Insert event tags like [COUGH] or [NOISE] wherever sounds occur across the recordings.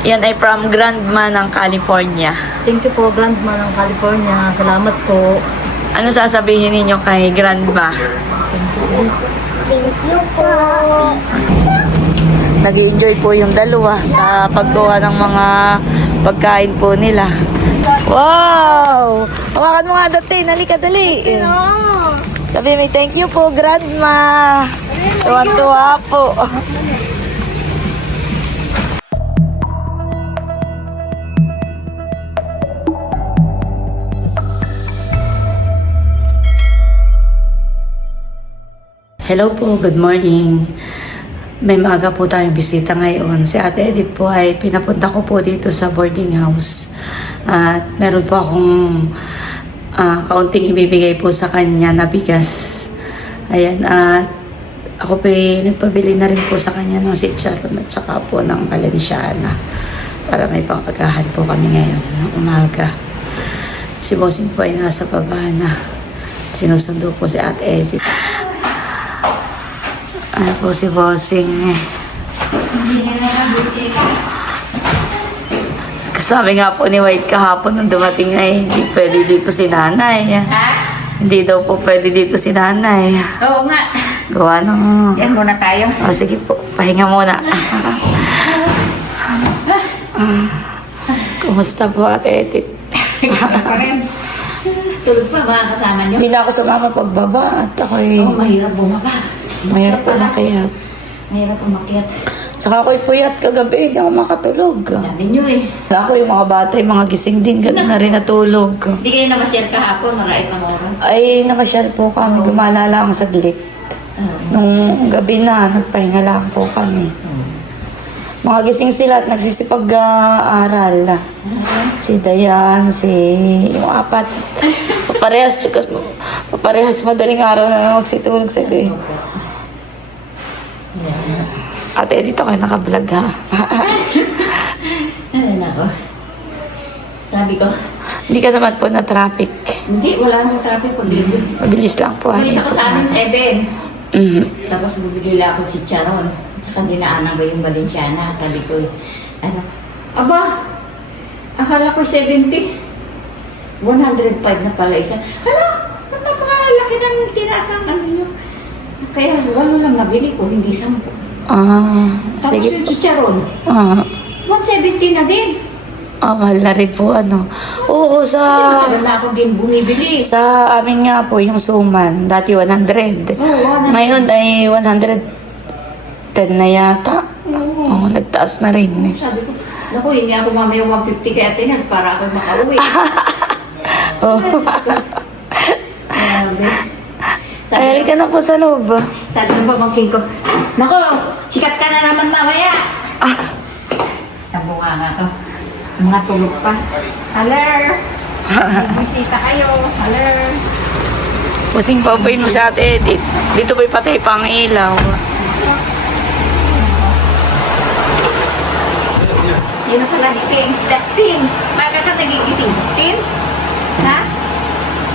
Yan ay from Grandma ng California. Thank you po, Grandma ng California. Salamat po. Ano sasabihin ninyo kay Grandma? Thank you po. nag enjoy po yung dalawa sa paggawa ng mga pagkain po nila. Wow! Hawakan mo nga dati. Halika, dali. Sabi may thank you po, Grandma. Tuwan-tuwa po. Hello po, good morning. May maaga po tayong bisita ngayon. Si Ate Edith po ay pinapunta ko po dito sa boarding house. At meron po akong ah, kaunting ibibigay po sa kanya na bigas. Ayan, at ako po nagpabili na rin po sa kanya ng sitcharon at saka po ng Valenciana para may pangagahan po kami ngayon ng umaga. Si Bossing po ay nasa baba na. Sinusundo po si Ate Edith. Ano po si Bossing. Sabi nga po ni White kahapon nung dumating ay hindi pwede dito si nanay. Hindi daw po pwede dito si nanay. Oo nga. Gawa ng... Yan muna tayo. O sige po, pahinga muna. Kumusta po Ate Edith? pa rin. Tulog pa mga kasama niyo? Hindi na ako sumama pagbaba at ako'y Oo, mahirap bumaba. Mahirap po makiyat. Mahirap umakyat. Saka ako'y puyat kagabi, hindi ako makatulog. Sabi niyo eh. Ako yung mga bata, yung mga gising din, ganun na rin natulog. Hindi kayo namasyal kahapon, marait ng oras. Ay, nakasyal po kami, gumala lang saglit. Nung gabi na, nagpahinga lang po kami. Mga gising sila at nagsisipag-aral. Si Dayan, si... yung apat. [LAUGHS] Paparehas, paparehas madaling araw na magsitulog sa gabi. Ate, dito kayo nakablog ha. [LAUGHS] Ano na ako? Sabi ko, Hindi ka naman po na traffic. hindi, wala nang traffic ko dito. Mabilis lang po. Bilis ako sa amin, seven. Mhm. Tapos lang ako si Charon. Tsaka dinaanan ko yung Valenciana. Sabi ko, ano, aba, akala ko 70. 105 na pala isa. Hala, napakalaki ng tinaas ng. Kaya walo lang nabili ko, hindi 10. Ah, Tapos sige yung chicharon, Ah, 170 na din. ah, mahal na rin po ano. Oo, Kasi sa... matagal na ako din bumibili. Sa amin nga po, yung suman, dati 100. Oo, 100. Ngayon ay 110 na yata. Oo, nagtaas na rin. eh. Sabi ko, naku, hindi ako mamaya 150 kay Atenan para ako makauwi. [LAUGHS] Oh. Grabe. Ay, halika na po sa loob. Sabi ng pamangkin ko, Nako, sikat ka na naman mamaya. Ah, Nabunga nga to. Mga tulog pa. Haler! [LAUGHS] Bisita kayo. Haler! pusing pa mo sa ate Edith. Dito ba'y patay pang ilaw? Yun na pala gising. Dustin! Baga ka nagigising.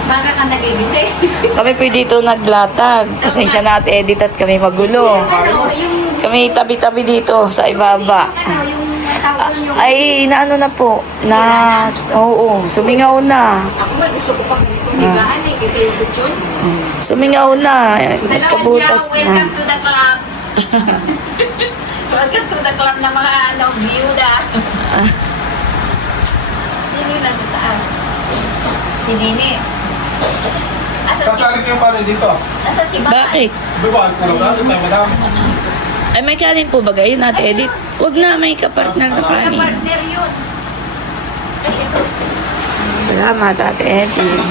Baga ka nagigising. [LAUGHS] Kami po dito naglatag. Pasensya na ate Edith at kami magulo. ano, yung... Kami tabi-tabi dito sa ibaba. Ano, yung yung... Ay, naano na po. Na, oo, sumingaw na. Ako nga gusto ko pa ganito higaan eh. Kasi yung kutsyon. Sumingaw na. Nagkabutas na. Welcome to the club. [LAUGHS] Welcome to the club ng mga ano, biyuda. Sino yun nasa taas? Si Nini. Sasali kayo paano dito? asa si Bakit? Ko lang natin, may madam. Ay, may kanin po ba kayo? Not edit? Huwag na, may kapartner na kanin. partner yun. Ay, ito. Salamat, Ate Edith.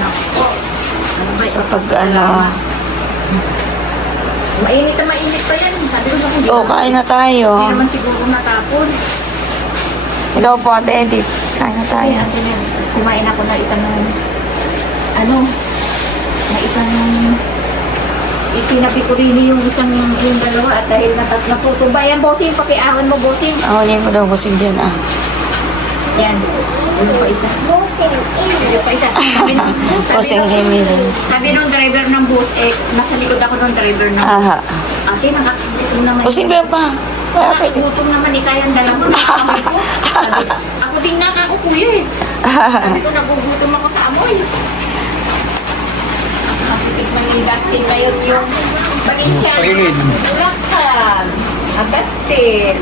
Sa pag, ano, Mainit na mainit pa yan. Sabi ko na kung oh, kain na tayo. Hindi naman siguro natapon. Ikaw po, Ate Edith. Kain na tayo. Na. Kumain ako na isang, ano, na isang, itinabi ko rin yung isang, yung dalawa at dahil natat na po. Kung ba yan, bossing, pakiawan mo, bossing. Ahulin mo daw busing dyan, ah. Yan. Ano pa isa? Ano pa isa? Sabi nung, [LAUGHS] sabi nung, sabi nung driver ng bus, eh, nasa likod ako ng driver ng Aha. Ate, nakakagutom naman. Busing ba pa? Bakit? Nakakagutom naman, eh, kaya ang dala mo, nakakamay ko. [LAUGHS] Sabi Ito [LAUGHS] nagugutom ako sa amoy. Dustin ngayon yung Valenciana. Pagingin. Lakan. Ang Dustin.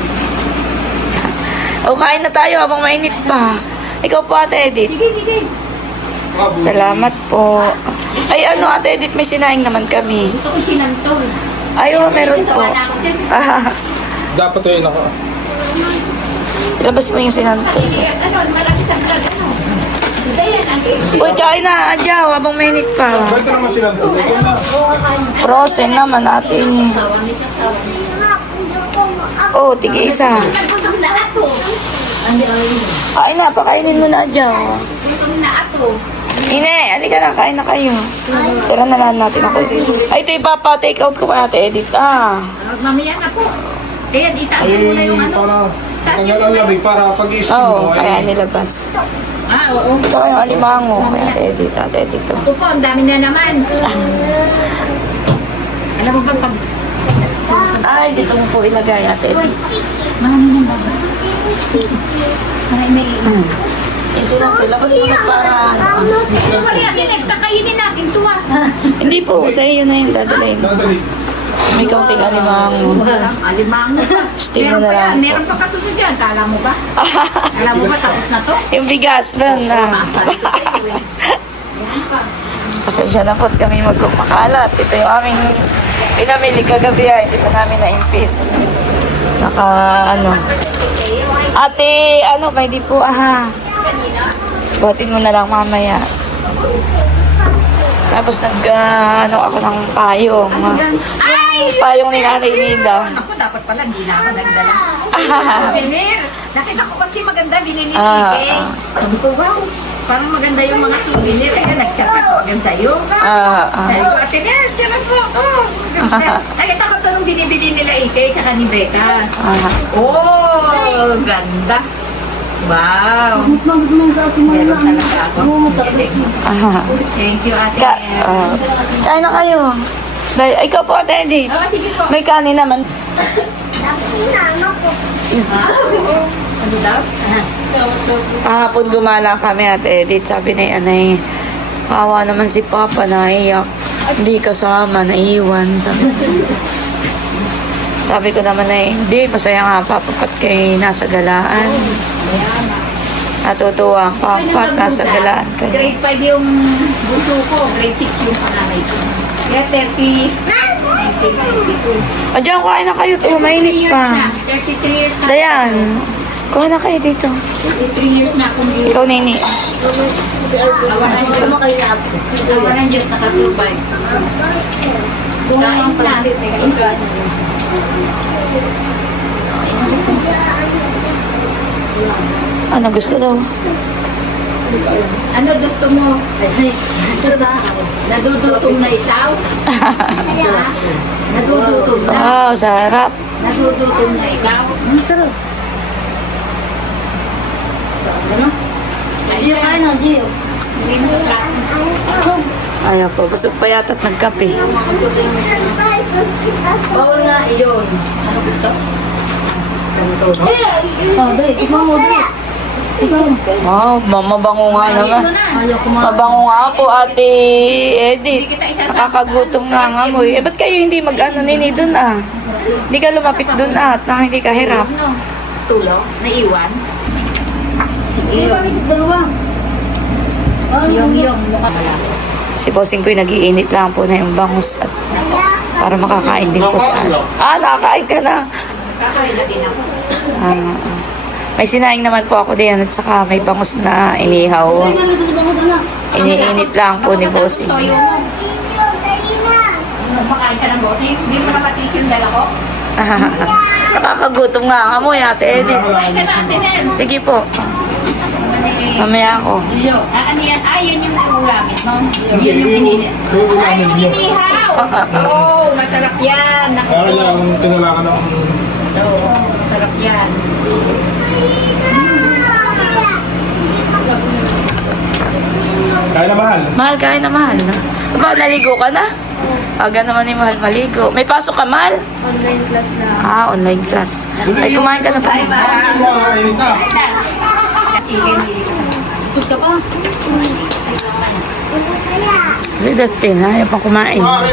O, kain na tayo habang mainit pa. Ikaw po, Ate Edith. Sige, sige. Salamat po. Ay, ano, Ate Edith, may sinaing naman kami. Ito ko sinantol. Ay, oh, meron po. Ah, [LAUGHS] Dapat yun ako. labas mo yung sinantol. Ano, Uy, kain na, Adjaw, habang mainit pa. Na. Frozen naman natin. Oh, tige isa. Na. Kain na, pakainin mo na, na ato. Ine, halika na, kain na kayo. Tira na lang natin ako. Ay, ito ipapa take out ko kay Ate Edith. Ah, Mamaya na po. Kaya itaas mo Ay, yung ano. para tanggal ang lamig para oo, mo. kaya ay- nilabas. Ah, oo. Tsaka yung alimango kay Ate Edith, Ate Edith. to. Ito po, ang dami na naman. Alam mo ba pag... Ay, dito mo po ilagay, Ate Edith. Yung sinantol, labas mo na para... Wala yan, kakainin natin ito ah. Hindi po, sa iyo na yung dadalhin. Dadali. May kaunting alimango. Alimango pa. Steam Meron na pa yan, lang meron pa kasunod yan. Kala mo ba? Kala mo ba tapos na to? Yung bigas, ben na. Sabi ko eh. Pasensya na po at kami magpapakalat. Ito yung aming pinamili kagabi ay hindi pa namin na-impis. Naka ano. Ate, ano, pwede po aha. Buhatin mo na lang mamaya. Tapos nag, ah, ano ako ng payong. Ay! Yung payong ni Nanay Nida. Ako dapat pala, hindi na ako nagdala. [LAUGHS] Souvenir! Nakita ko kasi maganda, binili ni Ah, Kay. Sabi ko, wow, parang maganda yung mga souvenir. Kaya nag-chat ako agad sa'yo. Ah, ah. Sabi ko, ate Nel, tira po. Oh, maganda. [LAUGHS] Nakita ko ito nung binibili nila Ike, tsaka ni Becca. ah. Oh, ganda. Wow. Meron talaga ako. ah. Thank you, ate Ka Nel. ah. Kain na kayo. Dahil, ikaw po, Edith. Oh, sige po. May kanin naman. Ano daw? Kahapon gumala kami at Edith. Sabi ni Anay, kawa naman si Papa na iyak. Hindi kasama, naiwan. Sabi, sabi ko naman na hindi, masaya nga Papa pat kay nasa galaan. Natutuwa ang Papa at nasa galaan kayo. Grade 5 yung bunso ko, grade 6 yung panganay ko. Kaya 30, 32. O diyan, kuhain na kayo. Tuyo, mainit pa. 33 years na. Dayan, kuha na kayo dito. 33 years na akong yun. Ikaw, Nini. Awanan mo kayo na ako. Awanan Diyos nakatubay. Ano gusto daw? Ano gusto mo? Nadudutom na ikaw? [LAUGHS] Nadudutom na? Wow, sarap. Nadudutom na ikaw? Ang sarap. Gio, kain na, Gio. Hindi mo ka. Ayaw po, busog pa yata at nagkape. Bawal nga iyon. Ano gusto? Oh, dali. Tikman mo, dali. Wow, mamabango nga naman. Mabango nga po, Ate Edith. Nakakagutom nga nga mo eh. ba't kayo hindi mag-ano nini dun ah? Hindi ka lumapit dun ah, at nang hindi ka hirap. Ano? Tulo? Naiwan? Sige, dalawa? yung yung mukha Si Bossing ko nagiinit lang po na yung bangus at para makakain din po siya. Ah, nakakain ka na. Kakain na din ako. Ah, ah. May sinaing naman po ako din at saka may bangus na inihaw. Iniinit lang po ni Bossing. Toyo mo. Makain ka ng bote? Hindi mo nakatis yung dala ko? [LAUGHS] Nakakagutom nga nga mo, Ate Edith. Nen. Sige po, mamaya ako. Ah, ano yan? Ah, yan yung ulamit, no? Yan yung pinili. Ay, yung inihaw! [LAUGHS] Oh, masarap yan. Kaya kailangan tinalakan ng... Oo, masarap yan. Kaya na mahal. Mahal, kain na mahal. Aba, naligo ka na? Aga naman ni Mahal maligo. May pasok ka, Mahal? Online class na. Ah, online class. Ay, kumain ka na init na. Chicken, hindi ko. Busog ka pa. Si Dustin, ayaw pang kumain. Ah.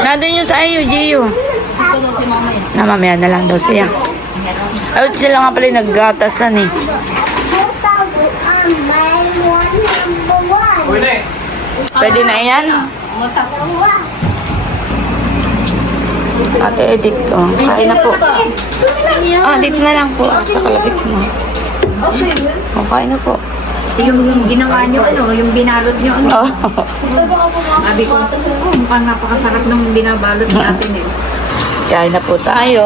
Nandun yung sa iyo, Gio. Ka. Na mamaya na lang daw siya. Ay, sila nga pala yung naggatasan eh. Uy, ne. Pwede na yan? Ate Edith, oh. Kain na po. Ah, dito na lang po. Sa kalapit mo. Oh, kain na po. Yung, yung ginawa nyo, ano, yung binalot nyo, ano. Oh. Sabi ko, oh, mukhang napakasarap ng binabalot ni Ate Nels. Kain na po tayo.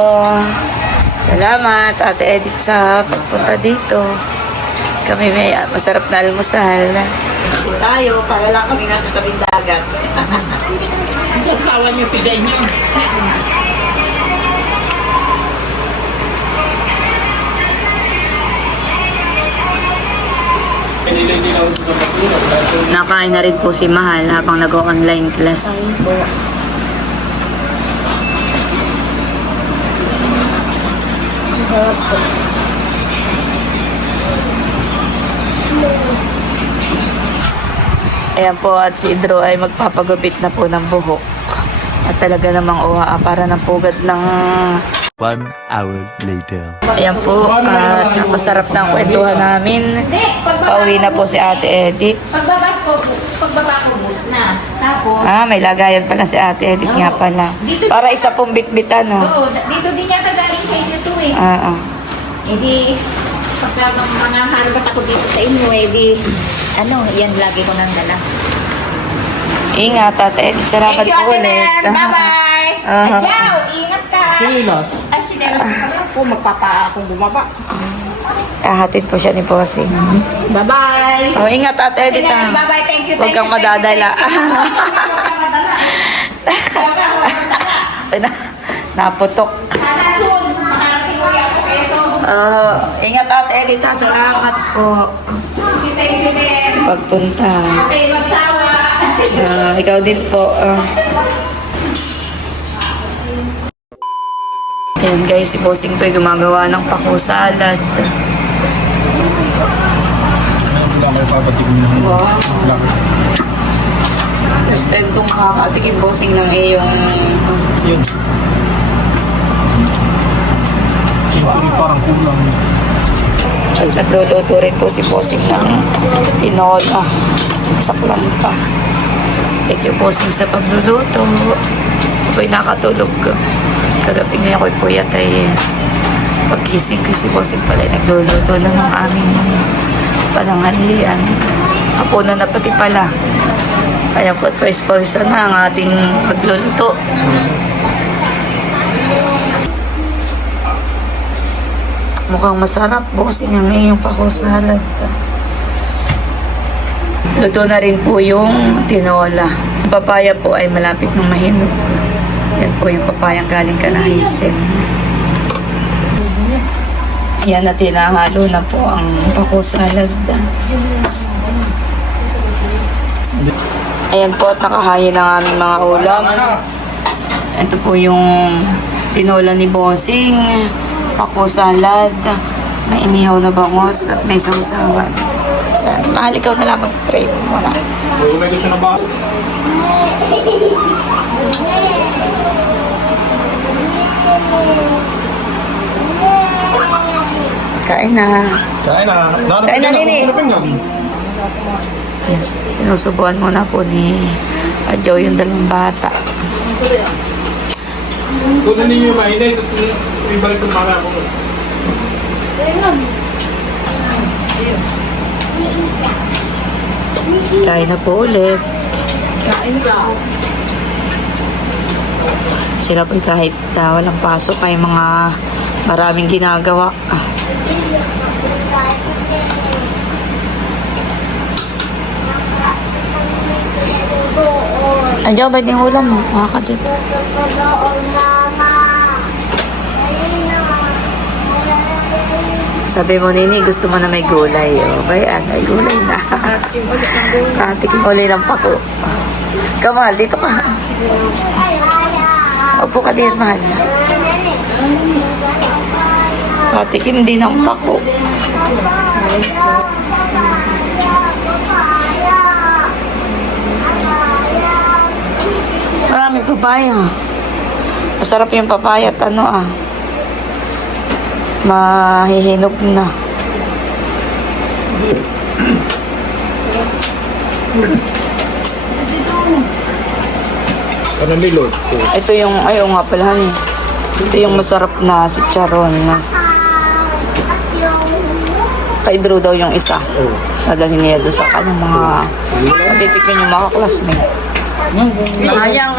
Salamat, Ate Edith, sa pagpunta dito. Kami may ah, masarap na almusal. Tayo, para lang kami nasa tabing dagat. Sa sawa nyo, pigay matulog. Nakain na rin po si Mahal habang nag-online class. Ayan po at si Idro ay magpapagupit na po ng buhok. At talaga namang uha para ng pugad ng One hour later. Ayan po, at napasarap na ang kwentuhan namin. Pauwi na po si Ate Edith. Pagbaba ko, pagbaba ko na. Tapos, Ah, may lagayan pala si Ate Edith nga pala. Para isa pong bitbitan, no? oo, dito din yata galing sa inyo to eh. Ah, ah. Hindi, pagka mga harabat ako dito sa inyo, eh, di, ano, yan lagi ko nang dala. Ingat, Ate Edith. Salamat Thank you, po Ate ulit. Nel. [LAUGHS] Bye-bye. Ah. Adyaw, ingat ka. Silas. Ay, sinelas ko pala ako. Magpapa akong bumaba. Kahatid po siya ni Bossing. Bye-bye. Oh, ingat, Ate Edith. ah. Bye-bye, thank you, Huwag thank kang you, thank you, madadala. thank you. Huwag kang madala. Huwag [LAUGHS] kang madala. Ay, na, naputok. Sana soon, makarating ulit ako kayo. Oh, ingat, Ate Edith. ha. Salamat po. Thank you, din. Pagpunta. Okay, magsawa. Ah, ikaw din po. ah. Ayan guys, si Bossing po ay gumagawa ng pako salad. Wow. First time kong makakatikim Bossing ng iyong Yun. Siyempre, parang kulang. At nagluluto rin po si Bossing ng tinola. Saklang pa. Thank you Bossing sa pagluluto. Ako'y nakatulog. Kagabi ngayon ako'y puyat ay pagkising ko si Bossing pala nagluluto na ng aming pananghalian. Apo na na pati pala. Kaya po at pawis na ang ating pagluluto. Mukhang masarap, bossing ang iyong pako salad. Luto na rin po yung tinola. Papaya po ay malapit ng mahinog. Yan po yung papayang galing kanahisin. Yan na tinahalo na po ang pako salad. Ayan po at nakahayin ang aming mga ulam. Ito po yung tinola ni Bossing, pako salad, may inihaw na bangos at may sausawan. Yan. Mahal ikaw na lang mag-pray muna. Kung may gusto na ba? Kain na. Kain na. Narapin Kain na, Nini. Yes. Sinusubuan muna po ni Adjo yung dalawang bata. Kunin ninyo yung mainit. at Ibalik ko mga ako. Kain na po ulit. Kain ka. Sila po kahit uh, walang pasok ay mga maraming ginagawa. Andiyan ba yung ulam mo? Mga kadit. Sabi mo, Nini, gusto mo na may gulay. O, bayan, may gulay na. [LAUGHS] Katikim ulit ng pako. Kamal, dito ka. Opo ka din, mahal. Katikim din ng pako. Papaya. Masarap yung papaya at ano ah. Mahihinog na. Ano milot? Ito yung, ayaw nga pala honey. Ito yung masarap na si Charon na. Kay Drew daw yung isa. Dadalhin niya doon sa kanyang mga matitikman yung mga classmate. Sayang.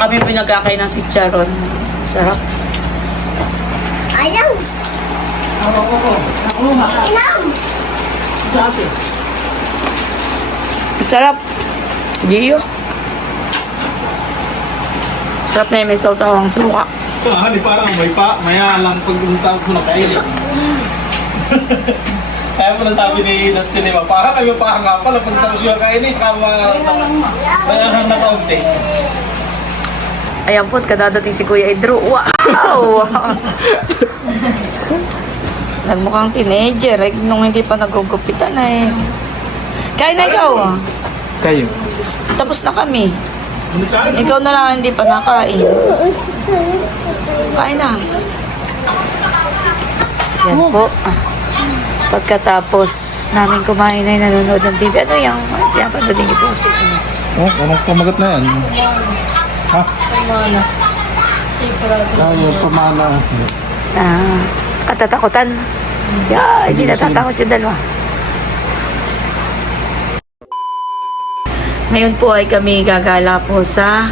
Kami pinagkakay ng si Charon. Sarap. Ayaw. Inom. Sarap. Gio. Sarap na yung may sautawang suka. Ah, di parang may pa, maya lang pag umunta ko na kain. [LAUGHS] Kaya mo na sabi ni Nas Cinema, parang kayo pa nga pala pag tapos yung kainin, saka mayahang na kaunti. Ayan po, kadadating si Kuya Idro. Wow! Nagmukhang teenager. Eh, nung hindi pa nagugupitan na eh. Kain na ikaw ah. Kayo? Tapos na kami. Ano? Ikaw na lang hindi pa nakain. Kain na. Yan po. Ah. Pagkatapos namin kumain ay nanonood ng TV. Ano yung yan pa din ito si Oh, anong pamagat na yan? Ha? Ayaw, pamana. Ah, katatakutan. Yeah, hindi natatakot yung dalawa. Ngayon po ay kami gagala po sa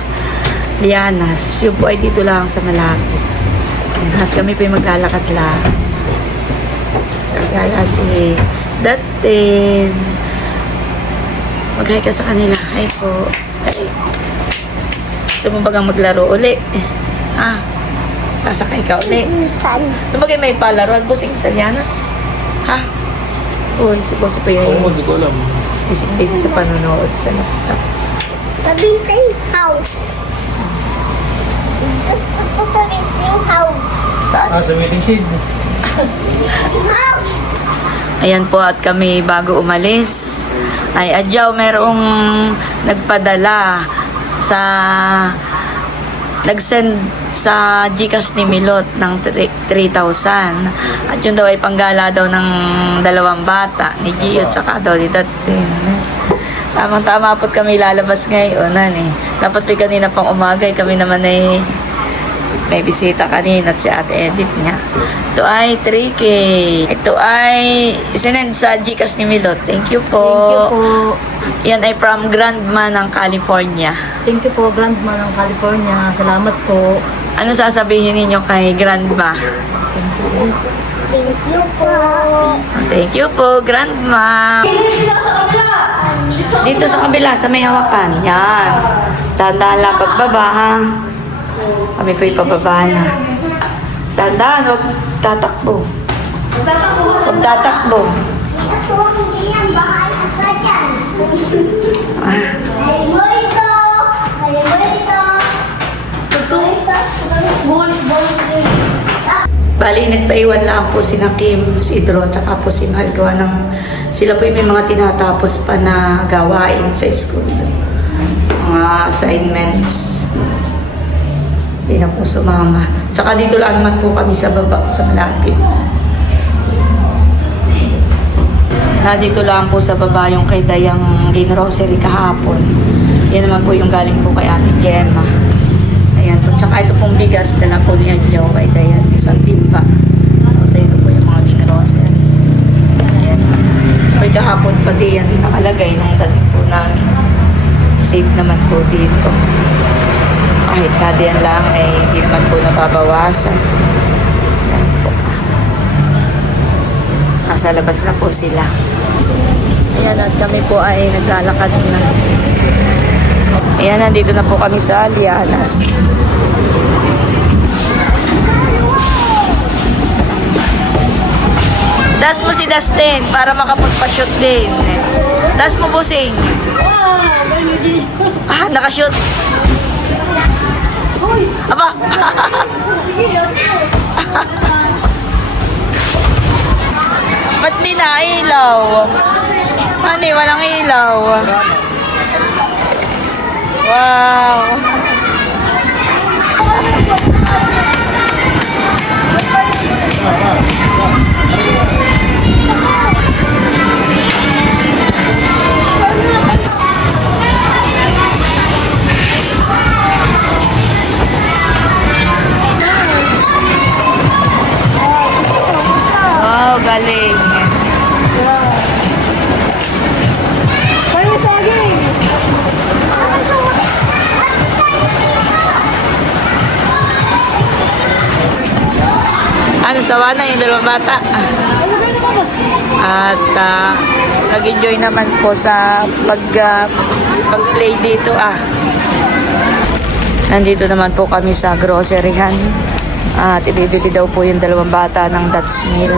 Lianas. Yun po ay dito lang sa Malabo. At kami po ay maglalakad lang. Gagala si Datin. Mag-hi ka sa kanila. Hi po. Hi. Gusto mo bagang maglaro uli? Ah, sasakay ka uli. Saan? Sabagay may palaro busing sa Lianas. Ha? Uy, si Boss pa Oo, yun. hindi ko alam. Busy-busy sa panonood sa laptop. Pabintay house. Gusto ko pabintay house. Saan? Ah, sa wedding shade. [LAUGHS] House. Ayan po at kami bago umalis. Ay, adyaw, merong nagpadala sa nag-send sa Gcash ni Milot ng 3,000. At yun daw ay panggala daw ng dalawang bata, ni Gio at saka daw ni Datin. Tamang-tama po kami lalabas ngayon, eh. Dapat may kanina pang umaga, eh, kami naman ay may bisita kanina at si Ate Edith niya. Ito ay 3K. Ito ay sinend sa Gcash ni Milot. Thank you po. Thank you po. Yan ay from Grandma ng California. Thank you po, Grandma ng California. Salamat po. Ano sasabihin ninyo kay Grandma? Thank you po. Thank you po, Grandma. Dito sa kabila, sa may hawakan. Yan. Tandaan lang pagbaba, ha? Kami po ipababa na. Tandaan, huwag tatakbo. Huwag tatakbo. Bali, nagpaiwan lang po si Kim, si Idro, at saka po si Mahal gawa ng sila po yung may mga tinatapos pa na gawain sa school. Mga assignments. Hindi na po sumama. Saka dito lang naman po kami sa baba, sa malapit. Na dito lang po sa baba yung kay Dayang Ginrosery kahapon. Yan naman po yung galing po kay Ate Gemma. Ayan po. Tsaka ito pong bigas na po niya Joe kay Dayan. Isang timba. Tapos ito po yung mga ginrosery. Ayan. May kahapon pa di yan nakalagay nung dating po namin. Safe naman po dito. Kahit na diyan lang ay hindi naman po nababawasan. Nasa labas na po sila. Ayan at kami po ay naglalakad na. Ayan, nandito na po kami sa Lianas. Das mo si Dustin para makapagpa-shoot din. Das mo, busing. Ah, nakashoot. Aba. Ba't di na ilaw? Ano walang ilaw. Wow, sawa na yung dalawang bata? At ah, nag-enjoy naman po sa pag, ah, pag-play dito ah. Nandito naman po kami sa groceryhan. At ibibili daw po yung dalawang bata ng Dutch meal.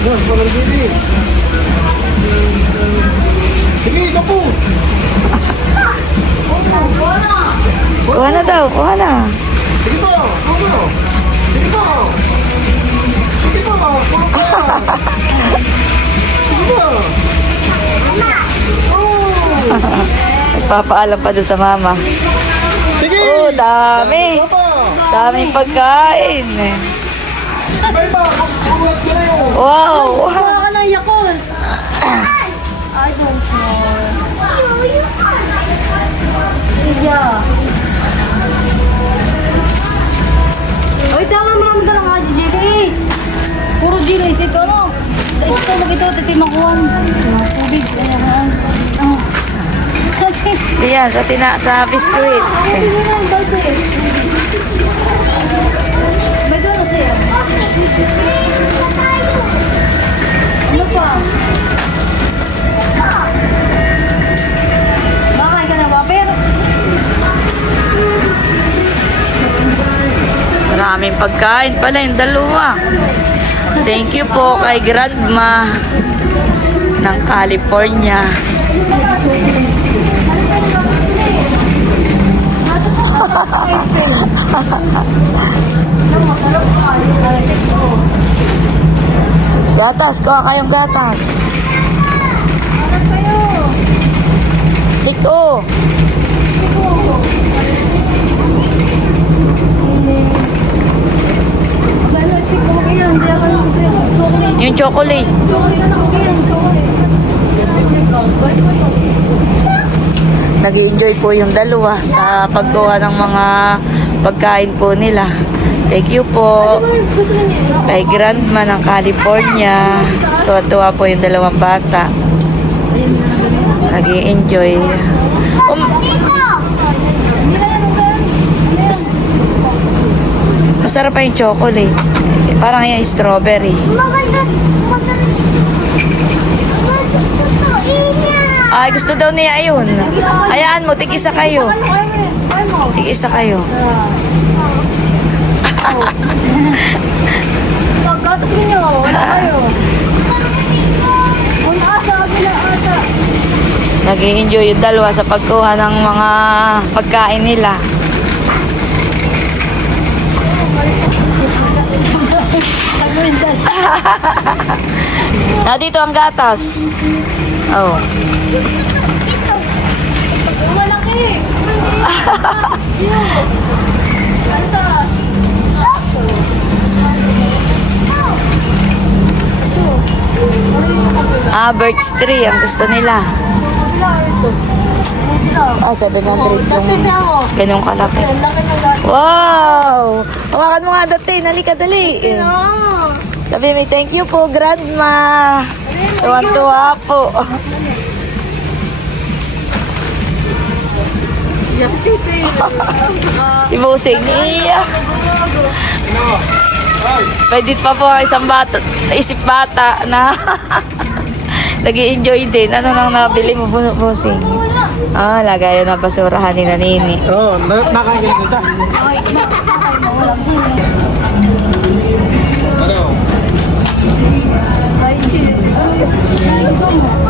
Sige, daw, kuha na. Sige po. Sige po. Sige po. [LAUGHS] Sige po. Sige po. Nagpapaalam pa doon sa mama. Sige. Oh, dami. Daming pagkain. Wow! Kuha ka ng Yakult. [COUGHS] I don't know. Yeah. Oy, tama marami ka lang nga, Jilis. Puro Jilis. Ito ano? Ito, mag ito, ito yung makuha. Tubig. Ayan. Oh. Yan, sa, tina, sa biskuit. Ay, hindi na pagkain pala yung dalawa. Thank you po kay Grandma ng California. [LAUGHS] Gatas, kuha kayong gatas. Stick oh. Magano, stick ko kayo. Hindi ako lang chocolate. Yung chocolate. Chocolate na ako kayo. Chocolate. Balik mo to. nag enjoy po yung dalawa sa pagkuha ng mga pagkain po nila. Thank you po kay Grandma ng California. Tuwa-tuwa po yung dalawang bata. nag enjoy Um, masarap pa yung chocolate. Parang yung strawberry. Maganda. Maganda. Magtutuin niya. Ay, gusto daw niya ayun. Hayaan mo, tig-isa kayo. Ano? Tig-isa kayo. Pagkatas ninyo, wala kayo. Kung asa, bila asa. nag enjoy yung dalawa sa pagkuha ng mga pagkain nila. [LAUGHS] Na dito ang gatas. Oh. Malaki! Yun! Antas! Ah, birch tree ang gusto nila. Ah, 700 Tapos yung ganyung kalaki. Ang laki ng. Wow! Hawakan mo nga dati. Nalika dali. Sabi may thank you po, Grandma. Tuwan-tuwa po. Si Busing, iiyak. Pwede pa po ang isang bata, isip bata na [LAUGHS] nag enjoy din. Ano nang nabili mo, Bu- Busing? Ah, lagayan ng basurahan ni Nanini. Oo, na- nakain ka na Ano? Ay, chill. Ito mo.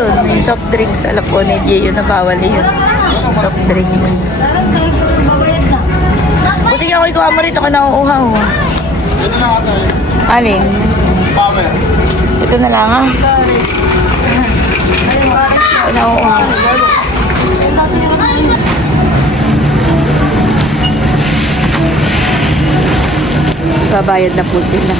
Yun. Yung soft drinks. Alam ko ni Gio na bawal yun. Soft drinks. O sige, ako ikuha mo rito ka nauuhaw. Ito na ata eh. Alin? Power. Ito na lang ah. Ako nauuhaw. Babayad na po sila.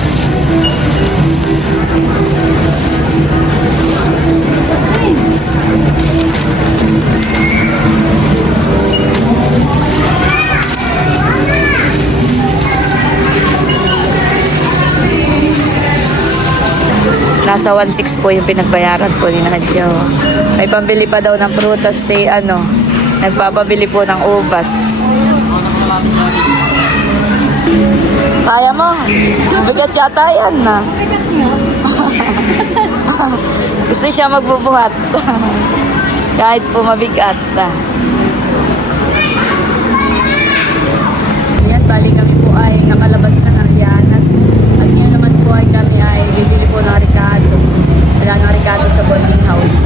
Nasa 1.6 po yung pinagbayaran po ni Nadjo. May pambili pa daw ng prutas si ano, nagpapabili po ng ubas. Kaya mo? Bigat yata yan na. [LAUGHS] Gusto siya magbubuhat. [LAUGHS] Kahit po mabigat. Yan, bali kami po ay nakalabas na ng Lianas. At ngayon naman po ay kami ay bibili po ng Ricardo. Wala ng Ricardo sa boarding house.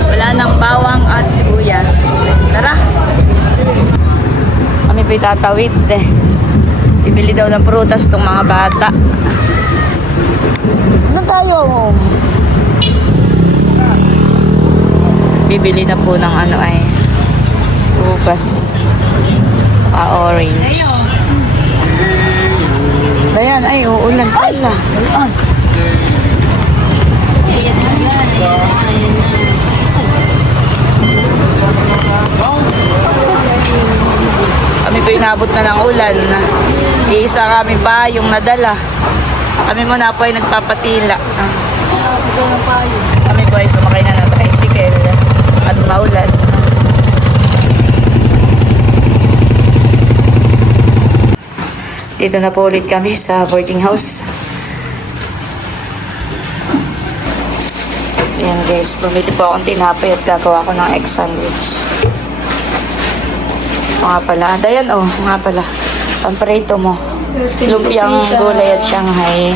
Wala ng bawang at sibuyas. Tara! Kami po tatawid eh. Bibili daw ng prutas tong mga bata. Ano tayo? Bibili na po ng ano ay ubas saka orange. Dayan, ay, uulan pala. Kami po inabot na ng ulan. Iisa kami pa yung nadala. Kami muna po ay nagpapatila. Kami po ay sumakay na ng tricycle at maulan. Dito na po ulit kami sa boarding house. Ayan guys, bumili po akong tinapay at gagawa ko ng egg sandwich. O nga pala, Dayan oh, nga pala. Pamprito mo. Lumpiang gulay at Shanghai.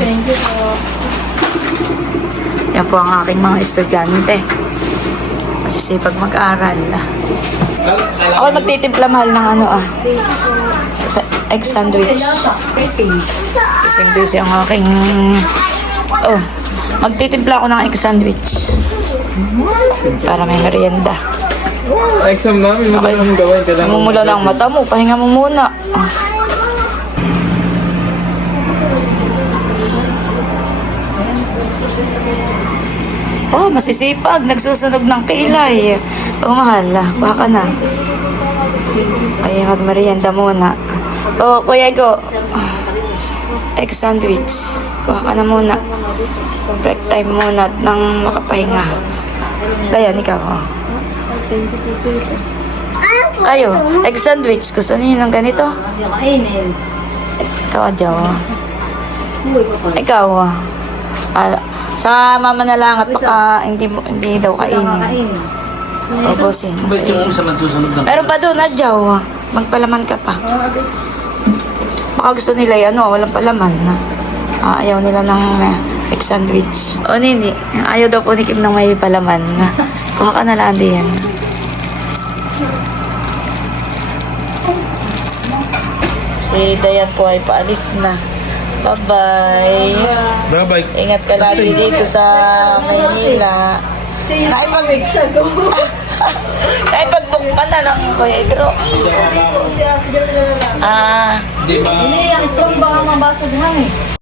Yan po ang aking mga estudyante. Masisipag mag-aral. Ako magtitimpla mahal ng ano ah. Sa egg sandwich. Busing busy ang aking... Oh, magtitimpla ako ng egg sandwich. Para may merienda. Exam namin, madami mong gawin. Namumula ng mata mo, pahinga mo muna. Ah. Oh, masisipag. Nagsusunog ng kilay. Oh, mahal. ah. Baka na. Ay, magmerienda muna. Oh, kuya ko. Egg sandwich. Kuha ka na muna. Break time muna nang makapahinga. Dayan, ikaw. Oh. Ayo, egg sandwich. Gusto niyo ng ganito? Hindi kainin. Ikaw. Ikaw, ah. Ah, sa mama na lang at baka hindi, mo- hindi daw kainin. Kainin. Ubusin. Ba't yung sa nagsusunod ng Meron pa doon, Adjaw. ah. Magpalaman ka pa. Baka gusto nila yan, ano, walang palaman. Ah, ayaw nila ng eh, egg sandwich. O, nini. Ayaw daw po ni Kim ng may palaman. [LAUGHS] Kuha ka na lang din. Si Dayan po ay paalis na. Bye-bye. Bye-bye. Ingat ka lagi dito sa Maynila. Naipag [LAUGHS] Naipag-book ka na ng Kuya Idro. Ah, Di ba? Ini yang itong baka baso din eh.